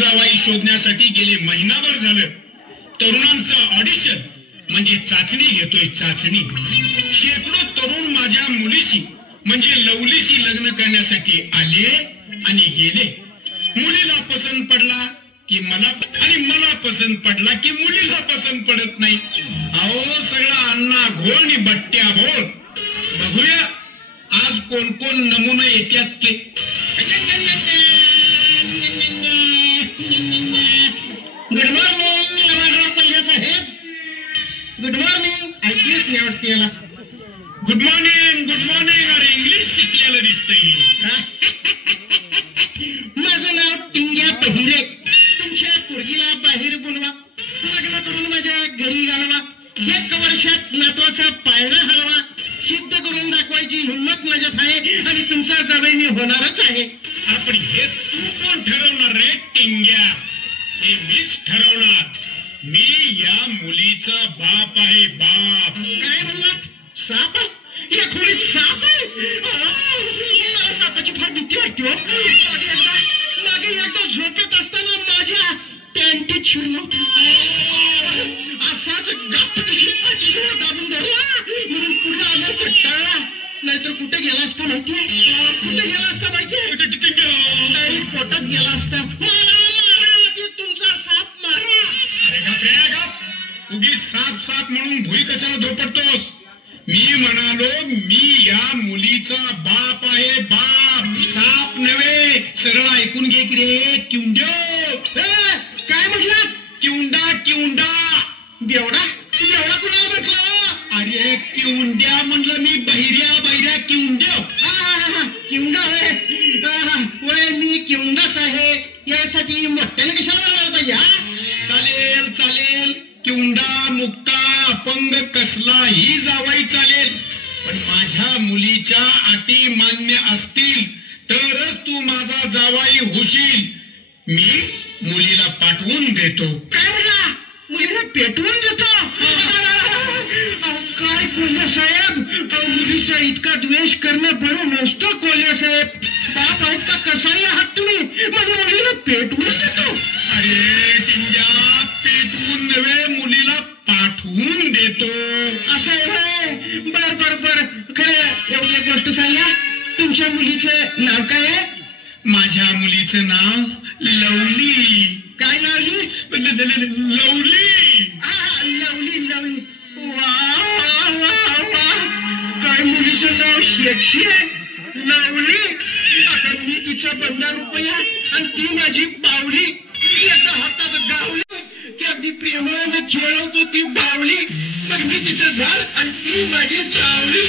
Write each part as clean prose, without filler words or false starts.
जावाई शोधण्यासाठी गेले महिनाभर झालं तरुणांचं ऑडिशन म्हणजे चाचणी घेतोय चाचणी. शेकडो तरुण माझ्या मुलीशी म्हणजे लवलीशी लग्न करण्यासाठी आले आणि गेले. मुलीला पसंत पडला की मला आणि मला पसंत पडला की मुलीला पसंत पडत नाही. अहो सगळा अन्ना घोळ आणि बट्ट्या भोळ. बघूया आज कोण कोण नमुने येतात ते. Good morning Lavadrao Palle saheb. Good morning. ऐकलीच नाही वाटते याला. Good morning good morning. अरे इंग्लिश शिकलेलं दिसतंय. माझं नाव टिंग्या पहिरे. तुमच्या पोरगीला बाहेर बोलवा, लग्न करून माझ्या घरी घालवा, 1 वर्षात नातवाचा पाळणा हलवा, सिद्ध करून दाखवायची हिंमत माझ्यात आहे आणि तुमचा जावई मी होणारच आहे. आपण हे तू कोण ठरवणार रे टिंग्या? हे मीच ठरवणार. मी या मुलीचा बाप आहे. बाप. काय म्हणलात? साप? या खोलीत साप आहे? मला सापाची फार भीती वाटते. मागे एकदा झोपेत असताना माझ्या पॅन्टीत शिरला असाच गप्प दाबून धरला म्हणून पुढे आल्याचा टाळा. नाहीतर कुठे गेला असता माहितीये? कुठे गेला असता माहितीये? पोटात गेला असता. मारा तुमचा साप मारा. उगी साप साप म्हणून भुई कशाला धोपटतोस? मी म्हणालो मी या मुलीचा बाप आहे. बाप. साप नव्हे. सरळ ऐकून घे की रे किवंड्यो. काय म्हटलं? किवंडा किवंडा. बेवडा बेवडा कुणाला म्हटलं? अरे किवंड्या म्हणलं मी. बहिऱ्या बहिऱ्या किवंड्यो. किवंडा होय. मी किवंडाच आहे. यासाठी मोठ्याने कशाला म्हणायला पाहिजे? चालेल चालेल. किवंडा मुक्का अपंग कसलाही जावाई चालेल, पण माझ्या मुलीच्या अटी मान्य असतील तरच तू माझा जावाई होशील. मी मुलीला पाठवून देतो. काय म्हणला? मुलीला पेटवून देतो? काय कोल्हे साहेब? मुलीचा इतका द्वेष करणं बरं नसतं कोल्हे साहेब. बाप आहेत का कसाही आहात तुम्ही? माझ्या मुलीला पेटवून देतो? अरे टिंग्या पेटवून नव्हे मुलीला पाठवून देतो. असं आहे? बर बर बर. खरं एवढी एक गोष्ट सांगा, तुमच्या मुलीचं नाव काय आहे? माझ्या मुलीचं नाव लवली. काय लावली? लवली. Lovely lovely. वा वा वा. काय मुलीचं नाव सेक्सी आहे. लवली. आता मी तिचा 15 रुपया आणि ती माझी बावली. एका हातात गावली की अगदी प्रेमाने खेळवतो ती बावली. मग मी तिचं झाड आणि ती माझी सावली.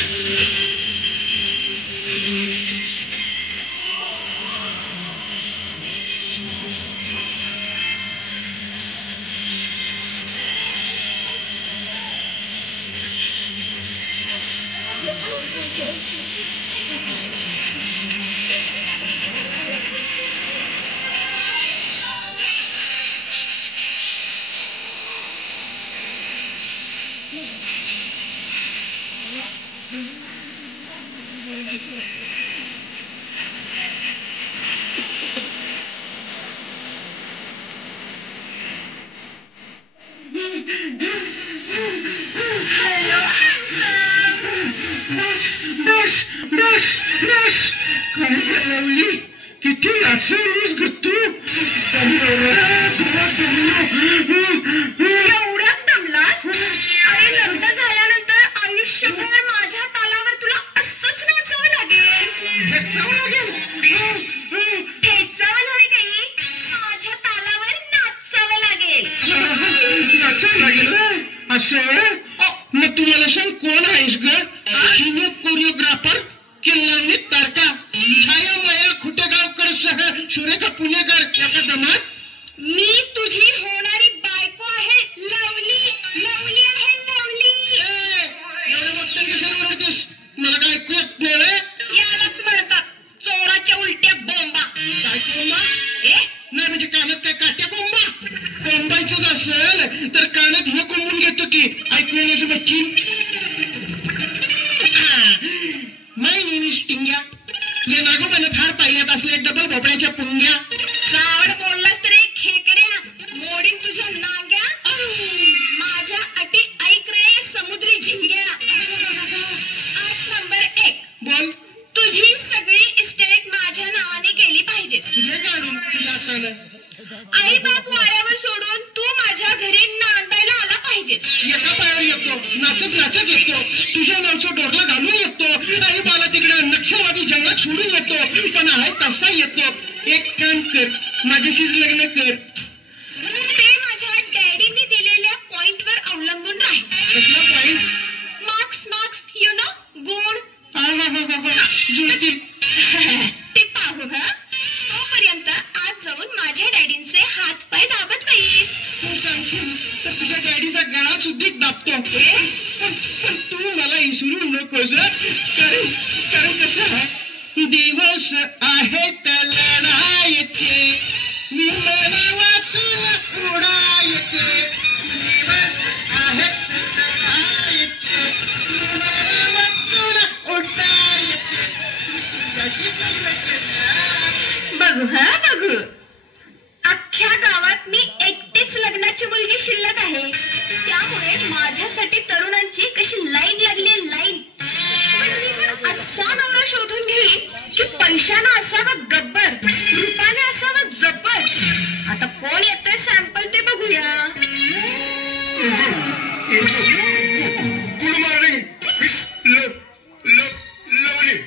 किती लाचलीस ग तू? एवढ्यात दमलास? अरे लग्न झाल्यानंतर आयुष्यभर माझ्या तालावर तुला असंच नाचावं लागेल. ठेचावं लागेल? ठेचावं नव्हे काही, माझ्या तालावर नाचावं लागेल. नाचावं लागेल असं? मग तू मला सांग कोण आहेस ग? सिने कोरिओग्राफर की लावणी तारका? छाया माया खुटेगावकर सह सुरेखा पुणेकर एका दमात? मी तुझी होणारी बायको आहे लवली. लवली आहे लवली. एवढं मोठं कशाला म्हणतोस? मला काय ऐकू येत नाही रे. यालाच म्हणतात चोराच्या उलट्या बोंबा. काय बोंबा? नाही म्हणजे कानात काय काट्या बोंबा? कोंबायचंच असेल तर कानात हे कोंबून घेतो की ऐकू येण्याचं बच्ची. माय नेम इज टिंग्या. या नागोबानं फार पाहियात असले डबल भोपळ्याच्या पुंग्या. जावड बोललास तरी आई बाप वाऱ्यावर सोडून तू माझ्या घरी नांदायला आला पाहिजेस. एका पायावर येतो, नाचत नाचत येतो, तुझ्या नावचं डोरला घालून येतो, आई बाला तिकडे नक्षलवादी जंगलात सोडून येतो, पण आहे तसा येतो. एक काम कर, माझ्याशीच लग्न कर. ते माझ्या डॅडीने दिलेल्या पॉइंट वर अवलंबून राहील. कसला पॉइंट? मार्क्स यु नो, गुण. जुळतील. ते पाहू. तोपर्यंत आज जाऊन माझ्या डॅडींचे हात पाय दाबत पाहिजे. तू सांगशील तर तुझ्या डॅडीचा गळा सुद्धा दाबतो. पण तू मला इसरू नकोस, कारण कसं आहे, दिवस आहेत लढायचे, विमान वाचून उडायचे, दिवस आहेत लढायचे, विमान वाचून उडायचे. बघू. अख्ख्या गावात मी एकटीच लग्नाची मुलगी शिल्लक आहे. त्यामुळे माझ्यासाठी तरुणांची कशी लाईन लागली, लाईन. पण मी जर असा नवरा शोधून घेईन की पैशानं असावा गब्बर, रूपाने असावा जब्बर. आता कोण येतंय सॅम्पल ते बघूया. Good morning miss lovely.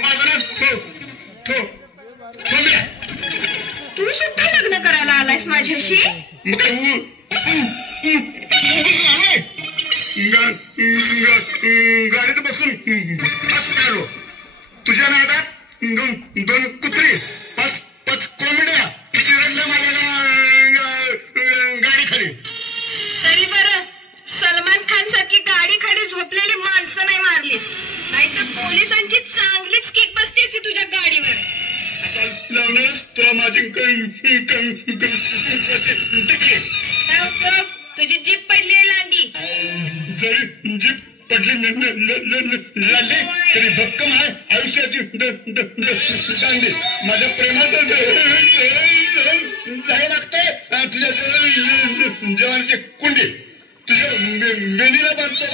माझं नाव तू सुद्धा लग्न करायला आलायस माझ्याशी? गाडीत बसून आलो. तुझ्या नादात दोन कुत्री, पाच कोंबड्या चिरडल्या माझ्या गाडी खाली. तरी बरं, सलमान खान सारखी गाडी खाली झोपलेली माणसं नाही मारली, नाहीतर पोलिसांची चांगलीच किक बसते ती तुझ्या गाडीवर. लावणारच तुला माझी तुझी जीप पडली आहे लांडी. जरी जीप पडली लांडी तरी भक्कम आहे आयुष्याची दांडी. माझ्या प्रेमाचं जायला लागतंय तुझ्या जवानीची कुंडी. तुझ्या मेंढीला बांधतो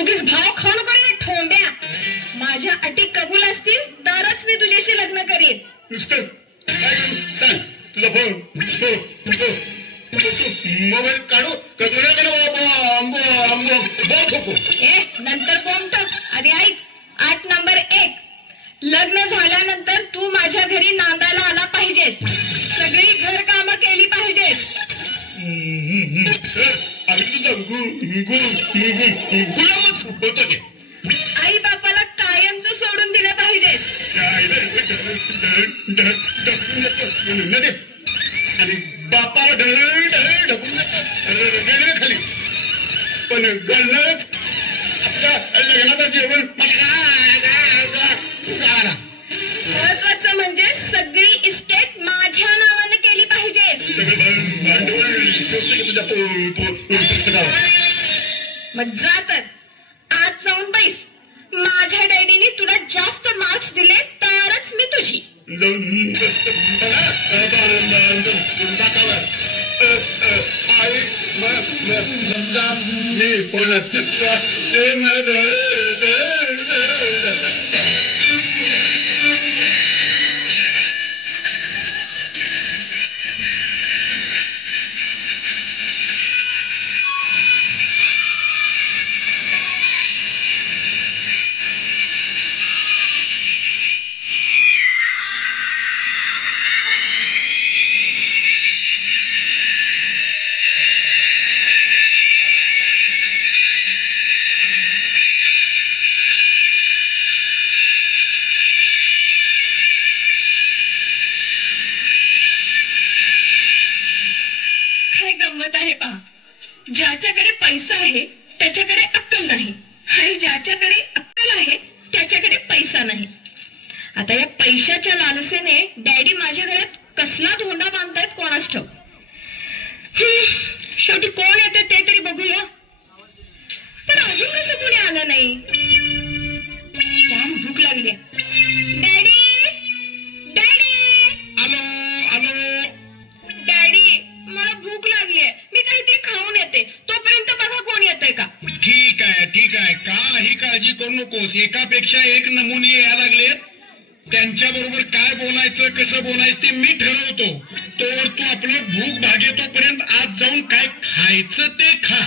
उगीच भाव खाऊ नको रे ठोंब्या. माझ्या अटी कबूल असतील तरच मी तुझ्याशी लग्न करीन. नुसतं काय सांग, तुझा फोन मोबाईल काढू का ठोकू? नंतर बॉम्ब टाक. आधी ऐक. 8 नंबर 1, लग्न झाल्यानंतर तू माझ्या घरी नांदायला आला पाहिजेस. सगळी घर कामं केली पाहिजेस. अगदी तुझा गुलामच होतो की. आई बापाला कायमचं सोडून दिलं पाहिजेस. आणि बापाला ढकलून गेले खाली. पण गळणारच आपल्या लग्नाचं जेवण झाला. महत्वाचं म्हणजे सगळी इस्टेट माझ्या नावाने केली पाहिजेस. सगळं भांडवल तुझ्या पुस्तकावर. मग जा तर आज जाऊन बैस. माझ्या डॅडीने तुला जास्त मार्क्स दिले तरच मी तुझी. जाऊन आहे पहा. ज्याच्याकडे पैसा आहे त्याच्याकडे अक्कल नाही, आणि ज्याच्याकडे अक्कल आहे त्याच्याकडे पैसा नाही. आता या पैशाच्या लालसेने डॅडी माझ्या घरात कसला धोंडा बांधतायत कोणास ठाऊक. शेवटी कोण येते ते तरी बघूया. पण अजून कसं कोणी आलं नाही. जाम भूक लागली. डॅडी डॅडी आलो आलो. डॅडी मला भूक लागलीये, मी काहीतरी खाऊन येते. तोपर्यंत बघा कोण येतंय का. ठीक आहे काही काळजी करू नकोस. एकापेक्षा एक नमुने यायला लागलेत. त्यांच्या बरोबर काय बोलायचं कसं बोलायचं ते मी ठरवतो. तोवर तू आपलं भूक भागेतोपर्यंत आज जाऊन काय खायचं ते खा.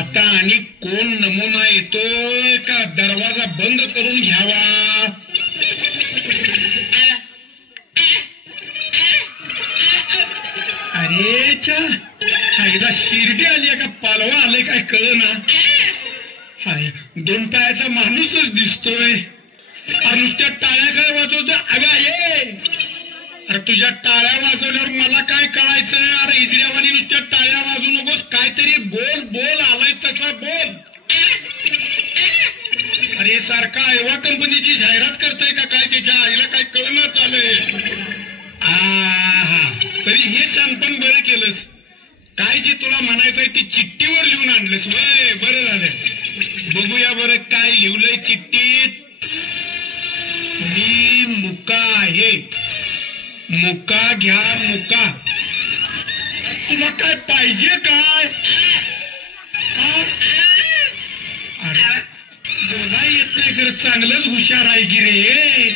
आता आणि कोण नमुना येतोय का दरवाजा बंद करून घ्यावा? अरे चा आईला शिर्डी आली का पालवा आले काय कळ ना. हाय 2 पायाचा माणूसच दिसतोय. अरे नुसत्या टाळ्या काय वाजवतो? अगं ये. अरे तुझ्या टाळ्या वाजवल्यावर मला काय कळायचं? अरे इजड्यावानी नुसत्या टाळ्या वाजवू नकोस. काहीतरी बोल बोल आलायस तसा बोल. अरे सारखा आयवा कंपनीची जाहिरात करताय का काय? त्याच्या आईला काय कळणार चालय. तरी हे शानपण बरं केलंस. काय जे तुला म्हणायचंय ती चिठ्ठीवर लिहून आणलंस. वय बरं झालं. बघूया बरं काय लिहलंय चिठ्ठीत. मी मुका आहे. मुका घ्या मुका. तुला काय पाहिजे काय? बोला येत नाही खरं चांगलंच हुशार आहे की रे.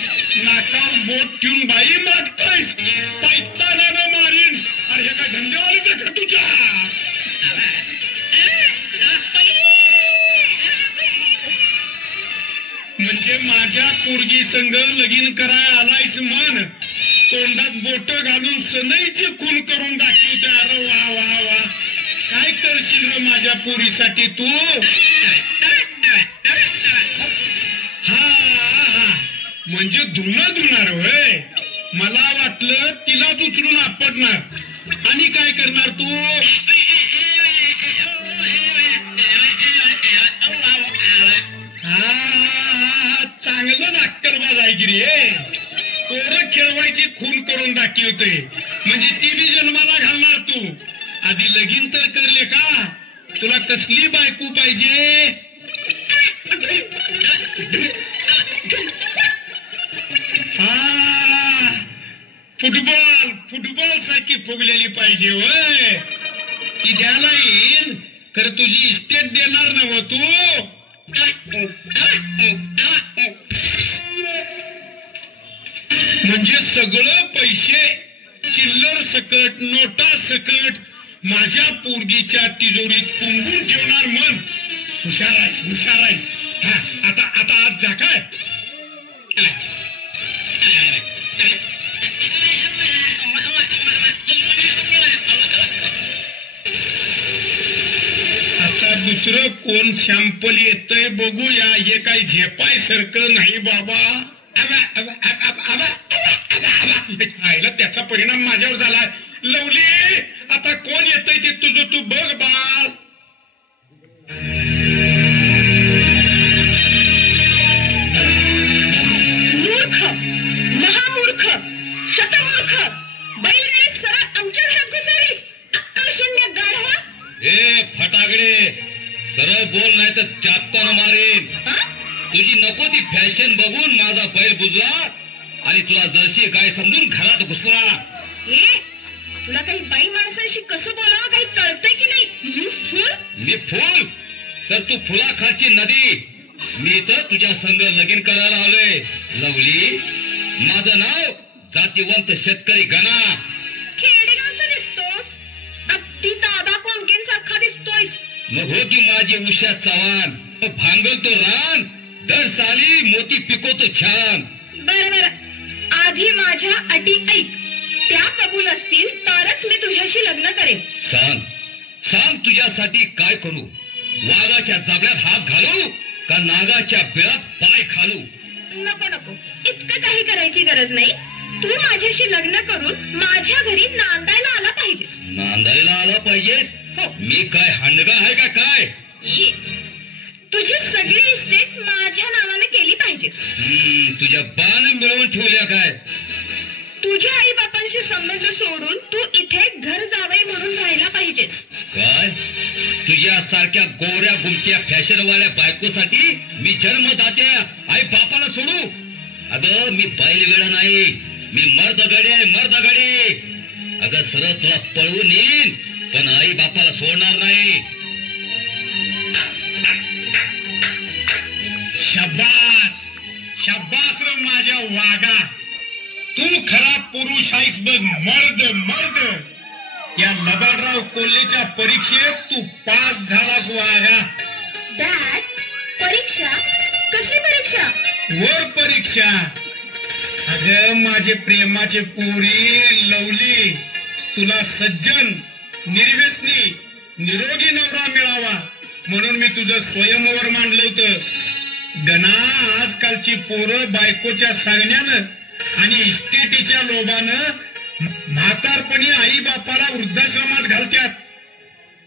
नाकावर बोट ठेवून बाई मागतायस. पायताना ना मारीन. अरे हे काय धंदेवालीच आहे का तुझ्या? म्हणजे माझ्या पोरगी संग लगीन करायला आलायस मन. तोंडात बोट घालून सनईची खून करून दाखवते. अरे वा वा वा. काय करशील रे माझ्या पोरीसाठी तू? हा म्हणजे धुणं धुणार होय. मला वाटलं तिलाच उचलून आपटणार. आणि काय करणार तू? चांगलंच अक्कलबाज आहे की रे. पोरं खेळवायची खून करून दाखवते. म्हणजे ती बी जन्माला घालणार तू. आधी लगीन तर करले का? तुला कसली बायको पाहिजे? फुटबॉल सारखी फुगलेली पाहिजे होय. ती द्यायला येईल खरं तुझी इस्टेट देणार नव्ह तू. म्हणजे सगळं पैसे चिल्लर सकट नोटा सकट माझ्या पोरगीच्या तिजोरीत कुंबून ठेवणार मन. हुशार आहेस हुशार आहेस. हा आता आज जा काय. आता दुसरं कोण सॅम्पल येतंय बघूया. हे काय झेपाय सारखं नाही बाबा. आईला त्याचा परिणाम माझ्यावर झालाय. लवली आता कोण येतंय ते तुझं तू बघ बाळ. मूर्ख महामूर्ख शतमूर्ख बैलगाडी सरळ आमच्या घरात घुसवलीस. अक्कल शून्य गाढवा. ए फटाकडे सरळ बोल नाही तर चापकानं मारेन. तुझी नको ती फॅशन बघून माझा बैल बुजला आणि तुला जशी काय समजून घरात घुसला. तुला काही बाई माणसांशी कसं बोलावं काही कळतंय की नाही? मी फुल तर तू फुलाखालची नदी. मी तर तुझ्या संग लगीन करायला आलोय. लवली माझं नाव जातीवंत शेतकरी गणा. खेडेगावचा दिसतोस. अगदी दादा कोणकेन सारखा दिसतोयस. मग हो की माझी उषा चव्हाण. भांगलतो रान दर साली मोती पिकवतो छान. बरं आधी माझ्या अटी ऐक. त्या कबूल असतील तरच मी तुझ्याशी लग्न करेन. सांग तुझ्यासाठी काय करू? वाघाच्या जाबड्यात हात घालू का नागाच्या बिळात पाय घालू? नको इतकं काही करायची गरज नाही. तू माझ्याशी लग्न करून माझ्या घरी नांदायला आला पाहिजेस. नांदायला आला पाहिजेस? हो. मी काय हांडगा आहे का काय? तुझी सगळी इस्टेट माझ्या नावाने केली पाहिजेस. तुझ्या बाण मिळवून ठेवल्या काय? तुझ्या आई बापांशी संबंध सोडून तू इथे घर जावई म्हणून राहायला पाहिजेस. काय? तुझ्या सारख्या गोऱ्या गुमट्या फॅशनवाल्या बायकोसाठी मी जन्मदात्या आई बापाला सोडू? अगं मी बैलगाडा नाही. मी मर्दगडे. अगं सरळ तुला पळवून येईन पण आई बापाला सोडणार नाही. शाबास शाबास रे माझ्या वागा. तू खरा पुरुष आहेस बघ. मर्द मर्द. या लबाडराव कोल्हेच्या परीक्षेत तू पास झालास वागा. डॅड, परीक्षा? कसली परीक्षा? वर परीक्षा. अगं माझे प्रेमाचे पोरी लवली, तुला सज्जन, निर्व्यसनी, निरोगी नवरा मिळावा म्हणून मी तुझं स्वयंवर मांडलं होतं. गणा, आजकालची पोरं बायकोच्या सांगण्यानं आणि इस्टेटीच्या लोभानं म्हातारपणी आई बापाला वृद्धाश्रमात घालत्यात,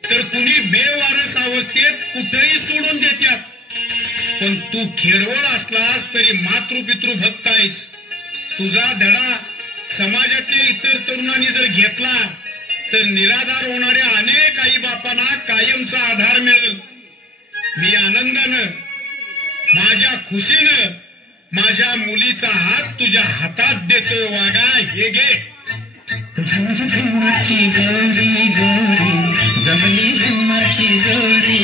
तर कुणी बेवारस अवस्थेत कुठेही सोडून देत्यात. पण तू खेडवळ असलास तरी मातृपितृ भक्त आहेस. तुझा धडा समाजातल्या इतर तरुणांनी जर घेतला तर निराधार होणाऱ्या अनेक आई बापांना कायमचा आधार मिळेल. मी आनंदानं, माझ्या खुशीनं माझ्या मुलीचा हात तुझ्या हातात देतो वागा. हे घे. तुझ्या माझ्या प्रेमाची गोडी गोडी जमली जन्माची जोडी.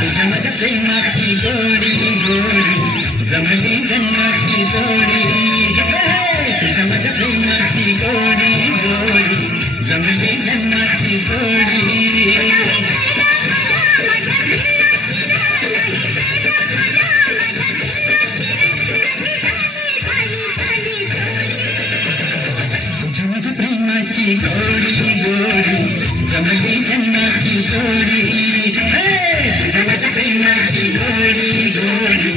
तुझ्या माझ्या प्रेमाची गोडी गोडी जमली जन्माची जोडी. तुझ्या माझ्या प्रेमाची गोडी गोडी जमली जन्माची जोडी. तुझ्या माझ्या प्रेमाची गोडी गोडी जमली जन्माची जोडी. तुझ्या माझ्या प्रेमाची गोडी गोडी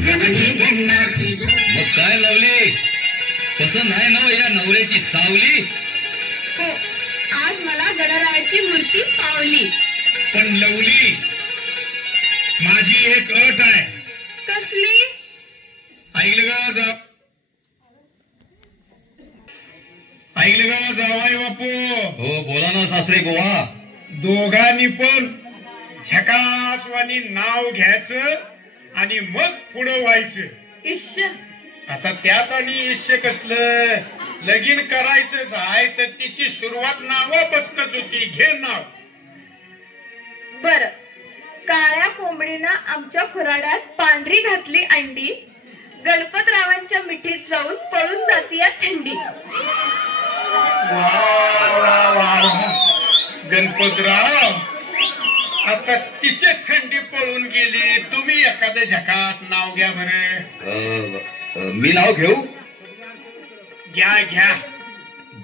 जमली जन्माची. मग काय लावली? कसं नाही ना या नवऱ्याची सावली? हो, आज मला गणरायाची मूर्ती पावली. पण लवली, माझी एक अट आहे. कसली? ऐकलं का ऐकलं का जावाई बापू? हो बोला ना सासरे बुवा. दोघांनी पण झकासवानी नाव घ्यायचं आणि मग पुढं व्हायचं. इश्श, आता त्यात आणि इश्य कसलं? लगीन करायचंच आहे तर तिची सुरुवात नावापासूनच होती. घे नाव. बर. काळ्या कोंबडीनं आमच्या खुराड्यात पांढरी घातली अंडी, गणपतरावांच्या मिठीत जाऊन पळून जाती या थंडी. गणपतराव, आता तिचे थंडी पळून गेली. तुम्ही एखादं झकास नाव घ्या बरं. मी नाव घेऊ? घ्या घ्या.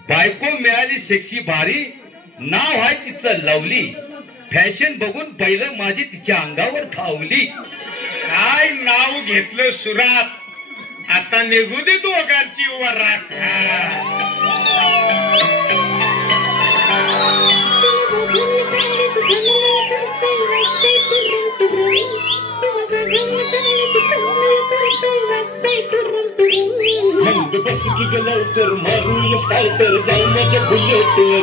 बायको मिळाली सेक्सी भारी, नाव आहे तिचं लवली. फॅशन बघून पहिलं माझी तिच्या अंगावर धावली. काय नाव घेतलं सुरात. आता निघू दे दोघांची वरात. बस की लवकर मारूया स्टार्टर जाऊ माझ्या बुलेटवर.